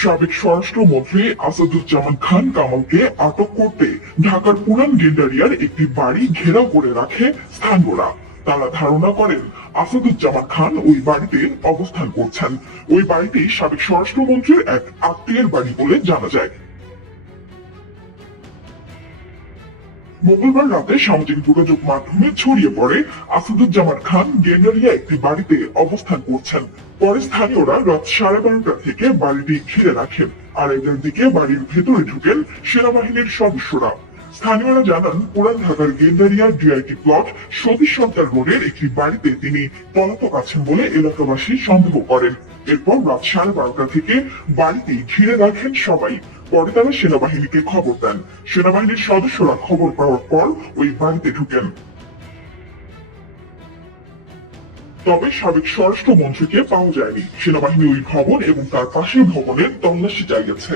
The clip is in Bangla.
সাবেক স্বরাষ্ট্রমন্ত্রী আসাদুজ্জামান খান কামালকে আটক করতে ঢাকার পুরান গেন্ডারিয়ার একটি বাড়ি ঘেরাও করে রাখে স্থানীয়রা। তারা ধারণা করেন আসাদুজ্জামান খান ওই বাড়িতে অবস্থান করছেন। ওই বাড়িটি সাবেক স্বরাষ্ট্রমন্ত্রীর এক আত্মীয়ের বাড়ি বলে জানা যায়। মঙ্গলবার রাতে সামাজিক যোগাযোগ মাধ্যমে ছড়িয়ে পড়ে আসাদুজ্জামান খান গেন্ডারিয়া একটি বাড়িতে অবস্থান করছেন। পরে স্থানীয়রা রাত 12:30 থেকে বাড়িটি ঘিরে রাখেন। আর এদের দিকে বাড়ির ভেতরে ঢুকেন সেনাবাহিনীর সদস্যরা। স্থানীয়রা জানান, পুরান ঢাকার গেন্ডারিয়া ডিআইটি প্লট সতীশ সরকার রোডের একটি বাড়িতে তিনি পলাতক আছেন বলে এলাকাবাসী সন্দেহ করেন। এরপর রাত 12:30 থেকে বাড়িটি ঘিরে রাখেন সবাই। পরে তারা সেনাবাহিনীকে খবর দেন। সেনাবাহিনীর সদস্যরা খবর পাওয়ার পর ওই বাড়িতে ঢুকেন। তবে সাবেক স্বরাষ্ট্রমন্ত্রীকে পাওয়া যায়নি। সেনাবাহিনী ওই ভবন এবং তার পাশের ভবনের তল্লাশি চালিয়েছে।